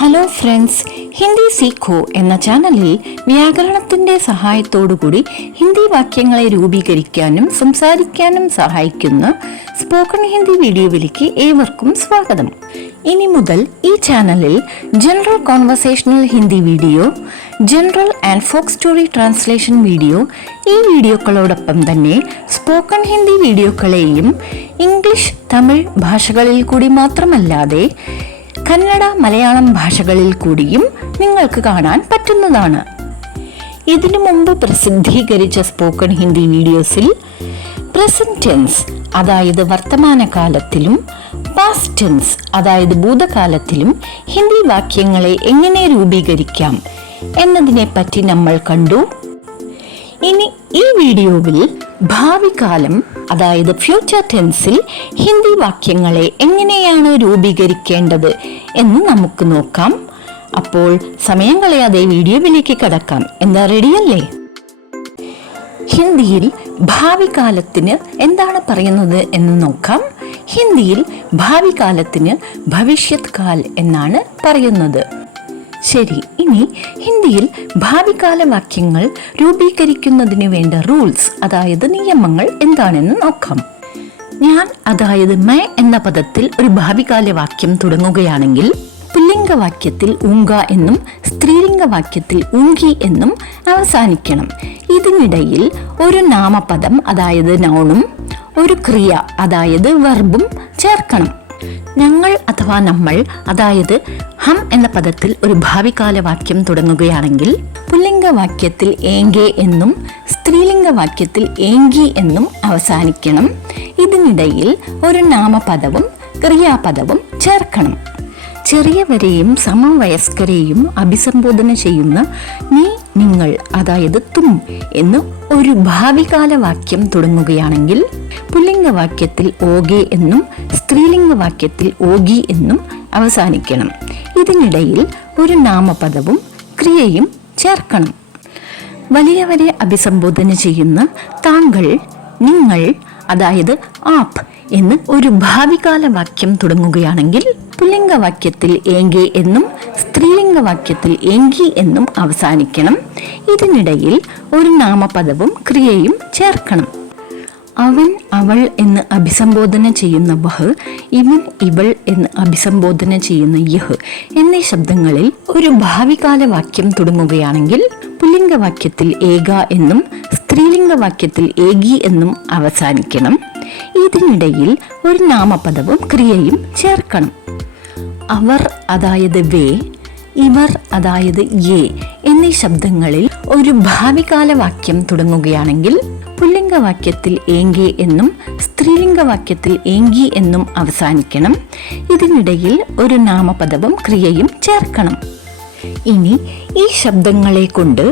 Hello friends, Hindi Sikho എന്ന ചാനലിൽ വ്യാകരണത്തിന്റെ സഹായത്തോടുകൂടി ഹിന്ദി വാക്യങ്ങളെ രൂപീകരിക്കാനും സംസാരിക്കാനും സഹായിക്കുന്ന സ്പോക്കൺ ഹിന്ദി വീഡിയോയിലേക്ക് ഏവർക്കും സ്വാഗതം. ഇനി മുതൽ ഈ ചാനലിൽ general conversational Hindi video, general and folk story translation video, ഈ വീഡിയോകളോടൊപ്പം തന്നെ സ്പോക്കൺ ഹിന്ദി വീഡിയോകളെയും ഇംഗ്ലീഷ്, തമിഴ് ഭാഷകളിൽ കൂടി മാത്രമല്ലാതെ കന്നഡ, മലയാളം ഭാഷകളിൽ കൂടിയും നിങ്ങൾക്ക് കാണാൻ പറ്റുന്നതാണ്. ഇതിനു മുമ്പ് പ്രസിദ്ധീകരിച്ച സ്പോക്കൺ ഹിന്ദി വീഡിയോസിൽ പ്രസന്റ് ടെൻസ് അതായത് വർത്തമാനകാലത്തിലും പാസ്റ്റ് ടെൻസ് അതായത് ഭൂതകാലത്തിലും ഹിന്ദി വാക്യങ്ങളെ എങ്ങനെ രൂപീകരിക്കാം എന്നതിനെ പറ്റി നമ്മൾ കണ്ടു. ഇനി ഈ വീഡിയോയിൽ ഭാവി കാലം അതായത് ഫ്യൂച്ചർ ടെൻസിൽ ഹിന്ദി വാക്യങ്ങളെ എങ്ങനെയാണ് രൂപീകരിക്കേണ്ടത് എന്ന് നമുക്ക് നോക്കാം. അപ്പോൾ സമയം കളയാതെ വീഡിയോയിലേക്ക് കടക്കാം. എന്താ, റെഡിയല്ലേ? ഹിന്ദിയിൽ ഭാവി കാലത്തിന് എന്താണ് പറയുന്നത് എന്ന് നോക്കാം. ഹിന്ദിയിൽ ഭാവി കാലത്തിന് ഭവിഷ്യത് കാൽ എന്നാണ് പറയുന്നത്. ശരി, ഇനി ഹിന്ദിയിൽ ഭാവികാല വാക്യങ്ങൾ രൂപീകരിക്കുന്നതിന് വേണ്ട റൂൾസ് അതായത് നിയമങ്ങൾ എന്താണെന്ന് നോക്കാം. ഞാൻ അതായത് മേ എന്ന പദത്തിൽ ഒരു ഭാവികാല വാക്യം തുടങ്ങുകയാണെങ്കിൽ പുല്ലിംഗ വാക്യത്തിൽ ഊങ്ക എന്നും സ്ത്രീലിംഗ വാക്യത്തിൽ ഊങ്കി എന്നും അവസാനിക്കണം. ഇതിനിടയിൽ ഒരു നാമപദം അതായത് നൗണും ഒരു ക്രിയ അതായത് വെർബും ചേർക്കണം. ഞങ്ങൾ അഥവാ നമ്മൾ അതായത് ഹം എന്ന പദത്തിൽ ഒരു ഭാവികാല വാക്യം തുടങ്ങുകയാണെങ്കിൽ പുല്ലിംഗ വാക്യത്തിൽ ഏങ്കെ എന്നും സ്ത്രീലിംഗ വാക്യത്തിൽ ഏങ്കി എന്നും അവസാനിക്കണം. ഇതിനിടയിൽ ഒരു നാമപദവും ക്രിയാപദവും ചേർക്കണം. ചെറിയവരെയും സമവയസ്കരെയും അഭിസംബോധന ചെയ്യുന്ന നീ, നിങ്ങൾ അതായത് തും എന്ന് ഒരു ഭാവികാല വാക്യം തുടങ്ങുകയാണെങ്കിൽ പുല്ലിംഗ വാക്യത്തിൽ ഓകെ എന്നും സ്ത്രീലിംഗ വാക്യത്തിൽ ഓഗി എന്നും അവസാനിക്കണം. ഇതിനിടയിൽ ഒരു നാമപദവും ക്രിയയും ചേർക്കണം. വലിയവരെ അഭിസംബോധന ചെയ്യുന്ന താങ്കൾ, നിങ്ങൾ അതായത് ആപ് എന്ന് ഒരു ഭാവികാല വാക്യം തുടങ്ങുകയാണെങ്കിൽ പുല്ലിംഗ വാക്യത്തിൽ ഏങ്കെ എന്നും സ്ത്രീലിംഗ വാക്യത്തിൽ ഏങ്കി എന്നും അവസാനിക്കണം. ഇതിനിടയിൽ ഒരു നാമപദവും ക്രിയയും ചേർക്കണം. അവൻ, അവൾ എന്ന് അഭിസംബോധന ചെയ്യുന്ന വഹ്, ഇവൻ, ഇവൾ എന്ന് അഭിസംബോധന ചെയ്യുന്ന യഹ് എന്നീ ശബ്ദങ്ങളിൽ ഒരു ഭാവികാല വാക്യം തുടങ്ങുകയാണെങ്കിൽ പുല്ലിംഗ വാക്യത്തിൽ ഏക എന്നും സ്ത്രീലിംഗ വാക്യത്തിൽ ഏകി എന്നും അവസാനിക്കണം. ഇതിനിടയിൽ ഒരു നാമപദവും ക്രിയയും ചേർക്കണം. അവർ അതായത് വേ, ഇവർ അതായത് യേ എന്നീ ശബ്ദങ്ങളിൽ ഒരു ഭാവികാല വാക്യം തുടങ്ങുകയാണെങ്കിൽ പുല്ലിംഗ വാക്യത്തിൽ ഏങ്കെ എന്നും സ്ത്രീലിംഗ വാക്യത്തിൽ ഏങ്കി എന്നും അവസാനിക്കണം. ഇതിനിടയിൽ ഒരു നാമപദവും ക്രിയയും ചേർക്കണം. ഇനി ഈ ശബ്ദങ്ങളെ കൊണ്ട്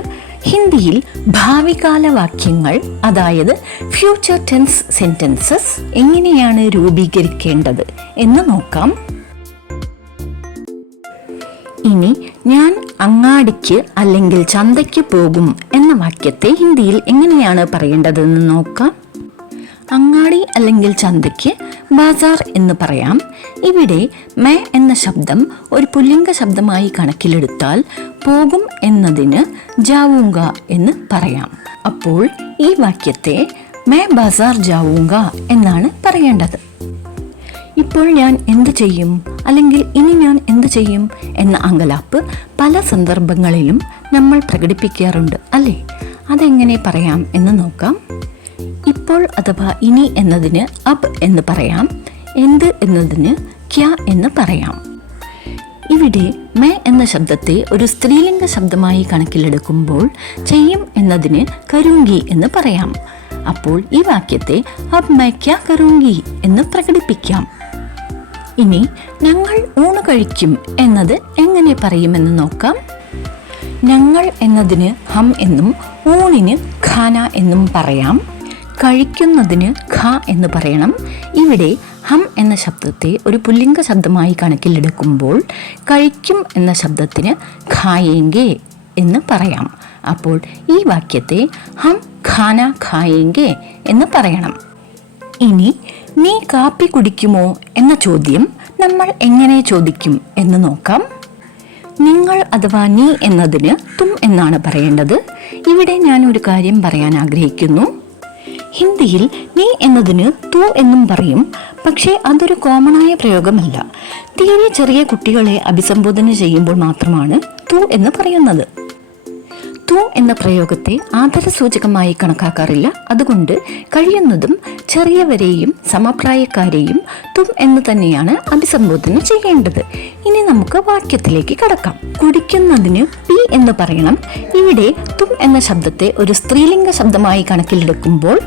ഹിന്ദിയിൽ ഭാവികാല വാക്യങ്ങൾ അതായത് ഫ്യൂച്ചർ ടെൻസ് സെന്റൻസസ് എങ്ങനെയാണ് രൂപീകരിക്കേണ്ടത് എന്ന് നോക്കാം. ഇനി ഞാൻ അങ്ങാടിക്ക് അല്ലെങ്കിൽ ചന്തയ്ക്ക് പോകും എന്ന വാക്യത്തെ ഹിന്ദിയിൽ എങ്ങനെയാണ് പറയേണ്ടതെന്ന് നോക്കാം. അങ്ങാടി അല്ലെങ്കിൽ ചന്തയ്ക്ക് ബാസാർ എന്ന് പറയാം. ഇവിടെ മേ എന്ന ശബ്ദം ഒരു പുല്ലിംഗ ശബ്ദമായി കണക്കിലെടുത്താൽ പോകും എന്നതിന് ജാവൂങ്ക എന്ന് പറയാം. അപ്പോൾ ഈ വാക്യത്തെ മേ ബാസാർ ജാവൂങ്ക എന്നാണ് പറയേണ്ടത്. ഇപ്പോൾ ഞാൻ എന്ത് ചെയ്യും അല്ലെങ്കിൽ ഇനി ഞാൻ എന്ത് ചെയ്യും എന്ന അങ്കലാപ്പ് പല സന്ദർഭങ്ങളിലും നമ്മൾ പ്രകടിപ്പിക്കാറുണ്ട്, അല്ലേ? അതെങ്ങനെ പറയാം എന്ന് നോക്കാം. ഇപ്പോൾ അഥവാ ഇനി എന്നതിന് അബ് എന്ന് പറയാം. എന്ത് എന്നതിന് ക്യാ എന്ന് പറയാം. ഇവിടെ മേ എന്ന ശബ്ദത്തെ ഒരു സ്ത്രീലിംഗ ശബ്ദമായി കണക്കിലെടുക്കുമ്പോൾ ചെയ്യും എന്നതിന് കരൂങ്കി എന്ന് പറയാം. അപ്പോൾ ഈ വാക്യത്തെ അബ് മൈ ക്യാ കരൂങ്കി എന്ന് പ്രകടിപ്പിക്കാം. ഇനി ഞങ്ങൾ ഊണ് കഴിക്കും എന്നത് എങ്ങനെ പറയുമെന്ന് നോക്കാം. ഞങ്ങൾ എന്നതിന് ഹം എന്നും ഊണിന് ഖാന എന്നും പറയാം. കഴിക്കുന്നതിന് ഖ എന്ന് പറയണം. ഇവിടെ ഹം എന്ന ശബ്ദത്തെ ഒരു പുല്ലിംഗ ശബ്ദമായി കണക്കിലെടുക്കുമ്പോൾ കഴിക്കും എന്ന ശബ്ദത്തിന് ഖായേങ്കെ എന്ന് പറയാം. അപ്പോൾ ഈ വാക്യത്തെ ഹം ഖാന ഖായേങ്കെ എന്ന് പറയണം. ഇനി നീ കാപ്പി കുടിക്കുമോ എന്ന ചോദ്യം നമ്മൾ എങ്ങനെ ചോദിക്കും എന്ന് നോക്കാം. നിങ്ങൾ അഥവാ നീ എന്നതിന് തും എന്നാണ് പറയേണ്ടത്. ഇവിടെ ഞാൻ ഒരു കാര്യം പറയാൻ ആഗ്രഹിക്കുന്നു. ഹിന്ദിയിൽ നീ എന്നതിന് തു എന്നും പറയും. പക്ഷേ അതൊരു കോമണായ പ്രയോഗമല്ല. തീരെ ചെറിയ കുട്ടികളെ അഭിസംബോധന ചെയ്യുമ്പോൾ മാത്രമാണ് തു എന്ന് പറയുന്നത്. തു എന്ന പ്രയോഗത്തെ ആദരസൂചകമായി കണക്കാക്കാറില്ല. അതുകൊണ്ട് കഴിയുന്നതും ചെറിയവരെയും സമപ്രായക്കാരെയും തും എന്ന് തന്നെയാണ് അഭിസംബോധന ചെയ്യേണ്ടത്. ഇനി നമുക്ക് വാക്യത്തിലേക്ക് കടക്കാം. കുടിക്കുന്നതിന് പി എന്ന് പറയണം. ഇവിടെ തും എന്ന ശബ്ദത്തെ ഒരു സ്ത്രീലിംഗ ശബ്ദമായി കണക്കിലെടുക്കുമ്പോൾ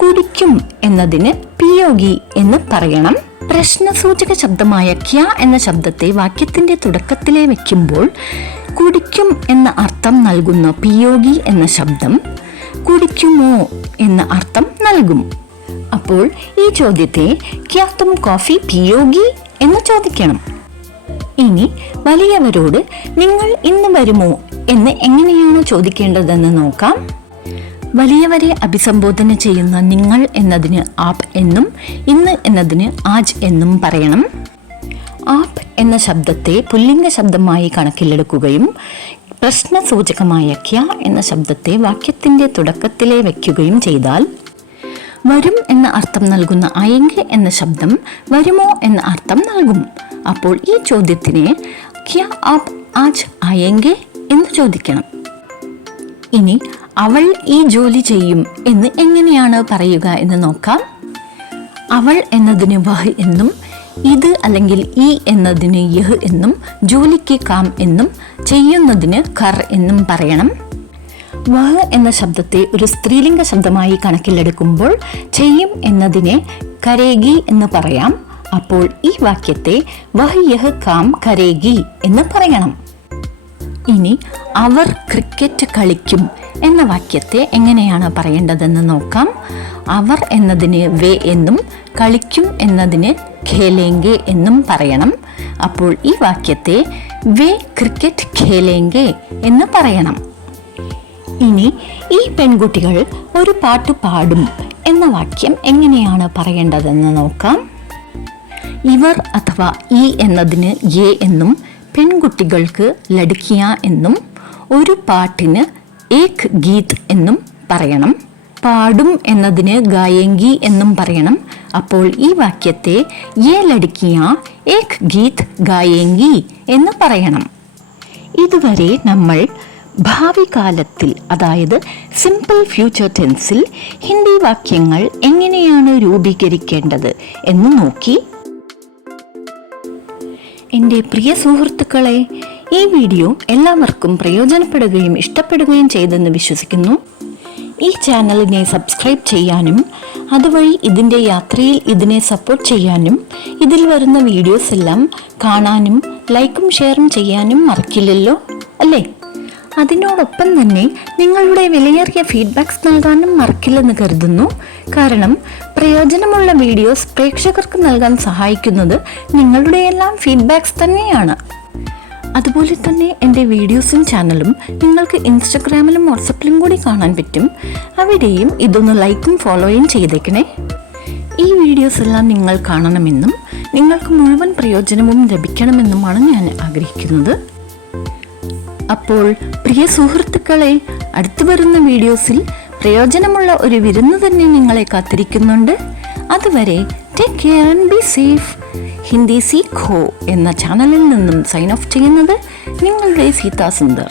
കുടിക്കും എന്നതിന് പിയോഗി എന്ന് പറയണം. പ്രശ്നസൂചക ശബ്ദമായ ക്യ എന്ന ശബ്ദത്തെ വാക്യത്തിന്റെ തുടക്കത്തിലെ വെക്കുമ്പോൾ കുടിക്കും എന്ന അർത്ഥം നൽകുന്ന പിയോഗി എന്ന ശബ്ദം കുടിക്കുമോ എന്ന അർത്ഥം നൽകും. അപ്പോൾ ഈ ചോദ്യത്തെ ക്യാ തും കോഫി പിയോഗി എന്ന് ചോദിക്കണം. ഇനി വലിയവരോട് നിങ്ങൾ ഇന്ന് വരുമോ എന്ന് എങ്ങനെയാണ് ചോദിക്കേണ്ടതെന്ന് നോക്കാം. വലിയവരെ അഭിസംബോധന ചെയ്യുന്ന നിങ്ങൾ എന്നതിന് ആപ് എന്നും ഇന്ന് എന്നതിന് ആജ് എന്നും പറയണം. ആപ് എന്ന ശബ്ദത്തെ പുല്ലിംഗ ശബ്ദമായി കണക്കിലെടുക്കുകയും പ്രശ്നസൂചകമായ ക്യ എന്ന ശബ്ദത്തെ വാക്യത്തിന്റെ തുടക്കത്തിലെ വയ്ക്കുകയും ചെയ്താൽ വരും എന്ന അർത്ഥം നൽകുന്ന അയങ്കെ എന്ന ശബ്ദം വരുമോ എന്ന അർത്ഥം നൽകും. അപ്പോൾ ഈ ചോദ്യത്തിനെ ക്യ ആപ് ആജ് ആയെങ്കെ എന്ന് ചോദിക്കണം. ഇനി അവൾ ഈ ജോലി ചെയ്യും എന്ന് എങ്ങനെയാണ് പറയുക എന്ന് നോക്കാം. അവൾ എന്നതിന് വഹ് എന്നും ഇത് അല്ലെങ്കിൽ ഈ എന്നതിന് യഹ് എന്നും ജോലിക്ക് കാം എന്നും ചെയ്യുന്നതിന് ഖർ എന്നും പറയണം. വഹ് എന്ന ശബ്ദത്തെ ഒരു സ്ത്രീലിംഗ ശബ്ദമായി കണക്കിലെടുക്കുമ്പോൾ ചെയ്യും എന്നതിനെ കരേഗി എന്ന് പറയാം. അപ്പോൾ ഈ വാക്യത്തെ വഹ് യഹ് കാം കരേഗി എന്ന് പറയണം. ഇനി അവർ ക്രിക്കറ്റ് കളിക്കും എന്ന വാക്യത്തെ എങ്ങനെയാണ് പറയേണ്ടതെന്ന് നോക്കാം. അവർ എന്നതിന് വേ എന്നും കളിക്കും എന്നതിന് ഖേലേങ്കെ എന്നും പറയണം. അപ്പോൾ ഈ വാക്യത്തെ വേ ക്രിക്കറ്റ് ഖേലേങ്കെ എന്ന് പറയണം. ഇനി ഈ പെൺകുട്ടികൾ ഒരു പാട്ട് പാടും എന്ന വാക്യം എങ്ങനെയാണ് പറയേണ്ടതെന്ന് നോക്കാം. ഇവർ അഥവാ ഈ എന്നതിന് യേ എന്നും പെൺകുട്ടികൾക്ക് ലഡ്കിയ എന്നും ഒരു പാട്ടിന് ഏക് ഗീത് എന്നും പറയണം. പാടും എന്നതിന് ഗായെങ്കി എന്നും പറയണം. അപ്പോൾ ഈ വാക്യത്തെ യേ ലഡ്കിയ ഏക് ഗീത് ഗായെങ്കി എന്ന് പറയണം. ഇതുവരെ നമ്മൾ ഭാവി കാലത്തിൽ, അതായത് സിമ്പിൾ ഫ്യൂച്ചർ ടെൻസിൽ ഹിന്ദി വാക്യങ്ങൾ എങ്ങനെയാണ് രൂപീകരിക്കേണ്ടത് എന്ന് നോക്കി. എൻ്റെ പ്രിയ സുഹൃത്തുക്കളെ, ഈ വീഡിയോ എല്ലാവർക്കും പ്രയോജനപ്പെടുകയും ഇഷ്ടപ്പെടുകയും ചെയ്തെന്ന് വിശ്വസിക്കുന്നു. ഈ ചാനലിനെ സബ്സ്ക്രൈബ് ചെയ്യാനും അതുവഴി ഇതിൻ്റെ യാത്രയിൽ ഇതിനെ സപ്പോർട്ട് ചെയ്യാനും ഇതിൽ വരുന്ന വീഡിയോസ് എല്ലാം കാണാനും ലൈക്കും ഷെയറും ചെയ്യാനും മറക്കില്ലല്ലോ അല്ലേ? അതിനോടൊപ്പം തന്നെ നിങ്ങളുടെ വിലയേറിയ ഫീഡ്ബാക്സ് നൽകാനും മറക്കില്ലെന്ന് കരുതുന്നു. കാരണം പ്രയോജനമുള്ള വീഡിയോസ് പ്രേക്ഷകർക്ക് നൽകാൻ സഹായിക്കുന്നത് നിങ്ങളുടെ എല്ലാം ഫീഡ്ബാക്സ് തന്നെയാണ്. അതുപോലെ തന്നെ എൻ്റെ വീഡിയോസും ചാനലും നിങ്ങൾക്ക് ഇൻസ്റ്റഗ്രാമിലും വാട്സപ്പിലും കൂടി കാണാൻ പറ്റും. അവിടെയും ഇതൊന്ന് ലൈക്കും ഫോളോയും ചെയ്തേക്കണേ. ഈ വീഡിയോസ് എല്ലാം നിങ്ങൾ കാണണമെന്നും നിങ്ങൾക്ക് മുഴുവൻ പ്രയോജനവും ലഭിക്കണമെന്നുമാണ് ഞാൻ ആഗ്രഹിക്കുന്നത്. അപ്പോൾ പ്രിയ സുഹൃത്തുക്കളെ, അടുത്തു വരുന്ന വീഡിയോസിൽ പ്രയോജനമുള്ള ഒരു വിരുന്ന് തന്നെ നിങ്ങളെ കാത്തിരിക്കുന്നുണ്ട്. അതുവരെ take care and be safe. Hindi Sikho എന്ന ചാനലിൽ നിന്നും സൈൻ ഓഫ് ചെയ്യുന്നത് നിങ്ങളുടെ സീതാ സുന്ദർ.